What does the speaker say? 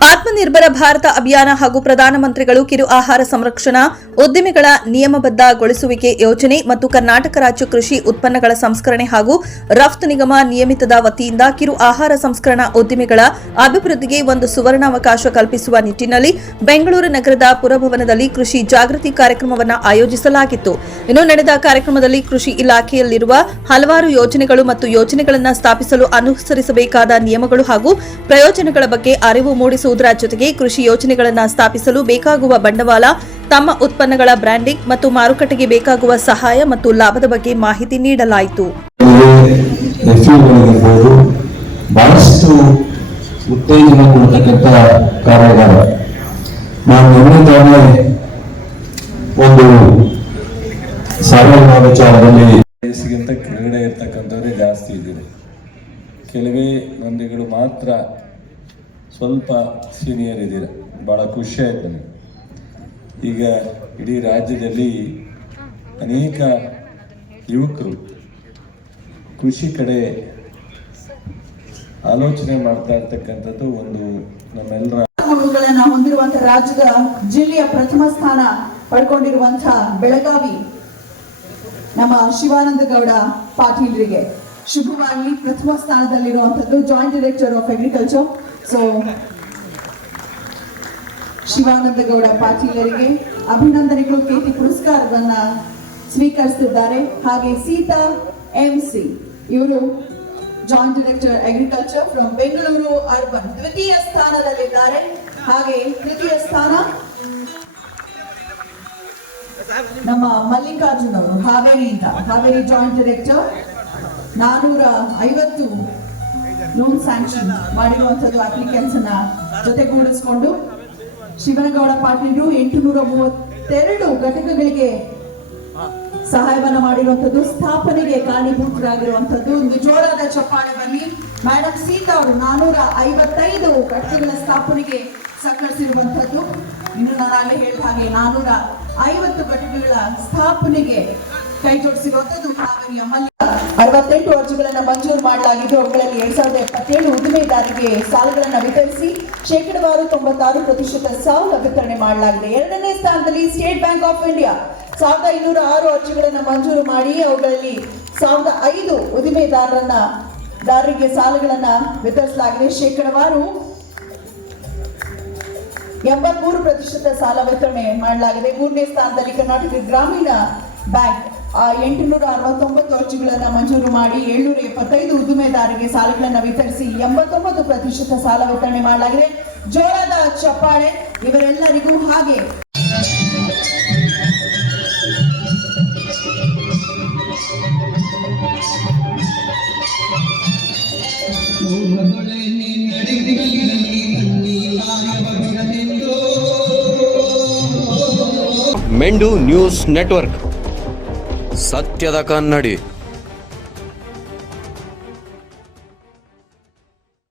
ಆತ್ಮನಿರ್ಭರ ಭಾರತ ಅಭಿಯಾನ ಹಾಗೂ ಪ್ರಧಾನಮಂತ್ರಿಗಳು ಕಿರು ಆಹಾರ ಸಂರಕ್ಷಣಾ, ಉದ್ದಿಮೆಗಳ ನಿಯಮಬದ್ಧಗೊಳಿಸುವಿಕೆ ಯೋಜನೆ ಮತ್ತು ಕರ್ನಾಟಕ ರಾಜ್ಯ ಕೃಷಿ ಉತ್ಪನ್ನಗಳ ಸಂಸ್ಕರಣೆ ಹಾಗೂ ರಫ್ತು ನಿಗಮ ನಿಯಮಿತದ ವತಿಯಿಂದ ಕಿರು ಆಹಾರ ಸಂಸ್ಕರಣಾ ಉದ್ದಿಮೆಗಳ ಅಭಿವೃದ್ಧಿಗೆ ಒಂದು ಸುವರ್ಣಾವಕಾಶ ಕಲ್ಪಿಸುವ ನಿಟ್ಟಿನಲ್ಲಿ ಬೆಂಗಳೂರು ನಗರದ ಪುರಭವನದಲ್ಲಿ ಕೃಷಿ ಜಾಗೃತಿ ಕಾರ್ಯಕ್ರಮವನ್ನು ಆಯೋಜಿಸಲಾಗಿತ್ತು. ಇನ್ನು ನಡೆದ ಕಾರ್ಯಕ್ರಮದಲ್ಲಿ ಕೃಷಿ ಇಲಾಖೆಯಲ್ಲಿರುವ ಹಲವಾರು ಯೋಜನೆಗಳು ಮತ್ತು ಯೋಜನೆಗಳನ್ನು ಸ್ಥಾಪಿಸಲು ಅನುಸರಿಸಬೇಕಾದ ನಿಯಮಗಳು ಹಾಗೂ ಪ್ರಯೋಜನಗಳ ಬಗ್ಗೆ ಅರಿವು ಮೂಡಿಸುವುದರ ಜೊತೆಗೆ ಕೃಷಿ ಯೋಜನೆಗಳನ್ನು ಸ್ಥಾಪಿಸಲು ಬೇಕಾಗುವ ಬಂಡವಾಳ, ತಮ್ಮ ಉತ್ಪನ್ನಗಳ ಬ್ರ್ಯಾಂಡಿಂಗ್ ಮತ್ತು ಮಾರುಕಟ್ಟೆಗೆ ಬೇಕಾಗುವ ಸಹಾಯ ಮತ್ತು ಲಾಭದ ಬಗ್ಗೆ ಮಾಹಿತಿ ನೀಡಲಾಯಿತು. ಬಹಳಷ್ಟು ಉತ್ತೇಜನ ಕೊಡ್ತಕ್ಕಂಥ ಕಾರ್ಯಾಗಾರ. ನಾನು ನಿನ್ನೆ ಒಂದು ಸಾರ್ವಜನಿಕ ವಿಚಾರದಲ್ಲಿ ವಯಸ್ಸಿಗಿಂತ ಕೆಳಗಡೆ ಇರ್ತಕ್ಕಂಥವ್ರೆ ಜಾಸ್ತಿ ಇದ್ದೀರಿ. ಕೆಲವೇ ಮಂದಿಗಳು ಮಾತ್ರ ಸ್ವಲ್ಪ ಸೀನಿಯರ್ ಇದ್ದೀರ. ಭಾಳ ಖುಷಿ ಆಯ್ತು ನನಗೆ ಈಗ ಇಡೀ ರಾಜ್ಯದಲ್ಲಿ ಅನೇಕ ಯುವಕರು ಕೃಷಿ ಕಡೆ ಆಲೋಚನೆ ಮಾಡ್ತಾ ಇರ್ತಕ್ಕಂಥದ್ದು ಒಂದು ನಮ್ಮೆಲ್ಲರ ಗುಣಗಳನ್ನ ಹೊಂದಿರುವಂತಹ ರಾಜ್ಯದ ಜಿಲ್ಲೆಯ ಪ್ರಥಮ ಸ್ಥಾನ ಪಡ್ಕೊಂಡಿರುವಂತಹ ಬೆಳಗಾವಿ ನಮ್ಮ ಶಿವಾನಂದ ಗೌಡ ಪಾಟೀಲ್ರಿಗೆ. ಶುಭವಾಗಿ ಪ್ರಥಮ ಸ್ಥಾನದಲ್ಲಿರುವಂತದ್ದು joint director of agriculture so Shivananda Gowda ಪಾಟೀಲರಿಗೆ ಅಭಿನಂದನೆಗಳು, ಕೀರ್ತಿ ಪುರಸ್ಕಾರವನ್ನ ಸ್ವೀಕರಿಸುತ್ತಿದ್ದಾರೆ. ಹಾಗೆ ಸೀತಾ ಎಂ ಸಿ ಇವರು joint director agriculture from Bengaluru urban ದ್ವಿತೀಯ ಸ್ಥಾನದಲ್ಲಿದ್ದಾರೆ. ಹಾಗೆ ತೃತೀಯ ಸ್ಥಾನ ನಮ್ಮ ಮಲ್ಲಿಕಾರ್ಜುನ್ ಅವರು ಹಾವೇರಿಯಿಂದ, ಹಾವೇರಿ ಜಾಯಿಂಟ್ ಡೈರೆಕ್ಟರ್ ನಾನೂರ ಐವತ್ತು ಲೋನ್ ಸ್ಯಾಂಕ್ಷನ್ ಮಾಡಿರುವಂತದ್ದು ಅಪ್ಲಿಕೆನ್ಸ್ ಅನ್ನ ಜೊತೆಗೂಡಿಸಿಕೊಂಡು ಶಿವನಗೌಡ ಪಾಟೀಲ್ರು ಎಂಟುನೂರ ಮೂವತ್ತೆರಡು ಘಟಕಗಳಿಗೆ ಸಹಾಯವನ್ನ ಮಾಡಿರುವಂತದ್ದು ಸ್ಥಾಪನೆಗೆ ಕಾರಣೀಭೂತರಾಗಿರುವಂತದ್ದು ಜೋರಾದ ಚಪ್ಪಾಳೆ ಬನ್ನಿ. ಮೇಡಮ್ ಸೀತಾ ಅವರು ನಾನೂರ ಐವತ್ತೈದು ಘಟಕಗಳ ಸ್ಥಾಪನೆಗೆ ಸಹಕರಿಸಿರುವಂತದ್ದು ಇನ್ನು ನಾನು ಹೇಳಿದ ಹಾಗೆ ನಾನೂರ ಐವತ್ತು ಘಟಕಗಳ ಸ್ಥಾಪನೆಗೆ ಕೈ ಜೋಡಿಸಿರುವಂತದ್ದು ಹಾವೇರಿಯ ಅರವತ್ತೆಂಟು ಅರ್ಜಿಗಳನ್ನು ಮಂಜೂರು ಮಾಡಲಾಗಿದ್ದು, ಅವುಗಳಲ್ಲಿ ಎರಡ್ ಸಾವಿರದ ಎಪ್ಪತ್ತೇಳು ಉದ್ದಿಮೆದಾರರಿಗೆ ಸಾಲಗಳನ್ನು ವಿತರಿಸಿ ಶೇಕಡವಾರು ತೊಂಬತ್ತಾರು ಪ್ರತಿಶತ ಸಾಲ ವಿತರಣೆ ಮಾಡಲಾಗಿದೆ. ಎರಡನೇ ಸ್ಥಾನದಲ್ಲಿ ಸ್ಟೇಟ್ ಬ್ಯಾಂಕ್ ಆಫ್ ಇಂಡಿಯಾ ಸಾವಿರದ ಐನೂರ ಆರು ಅರ್ಜಿಗಳನ್ನು ಮಂಜೂರು ಮಾಡಿ, ಅವುಗಳಲ್ಲಿ ಸಾವಿರದ ಐದು ಉದ್ದಿಮೆದಾರರನ್ನ ದಾರರಿಗೆ ಸಾಲಗಳನ್ನ ವಿತರಿಸಲಾಗಿದೆ. ಶೇಕಡವಾರು ಎಂಬತ್ಮೂರು ಪ್ರತಿಶತ ಸಾಲ ವಿತರಣೆ ಮಾಡಲಾಗಿದೆ. ಮೂರನೇ ಸ್ಥಾನದಲ್ಲಿ ಕರ್ನಾಟಕ ಗ್ರಾಮೀಣ ಬ್ಯಾಂಕ್ ಎಂಟುನೂರ ಅರವತ್ತೊಂಬತ್ತು ಅರ್ಜಿಗಳನ್ನು ಮಂಜೂರು ಮಾಡಿ ಏಳ್ನೂರ ಎಪ್ಪತ್ತೈದು ಉದ್ದಿಮೆದಾರರಿಗೆ ಸಾಲಗಳನ್ನು ವಿತರಿಸಿ ಎಂಬತ್ತೊಂಬತ್ತು ಪ್ರತಿಶತ ಸಾಲ ವಿತರಣೆ ಮಾಡಲಾಗಿದೆ. ಜೋಳದ ಚಪ್ಪಾಳೆ, ಇವರೆಲ್ಲರಿಗೂ ಹಾಗೆ. ಮೆಂಡು ನ್ಯೂಸ್ ನೆಟ್ವರ್ಕ್. ಸತ್ಯದ ಕನ್ನಡಿ.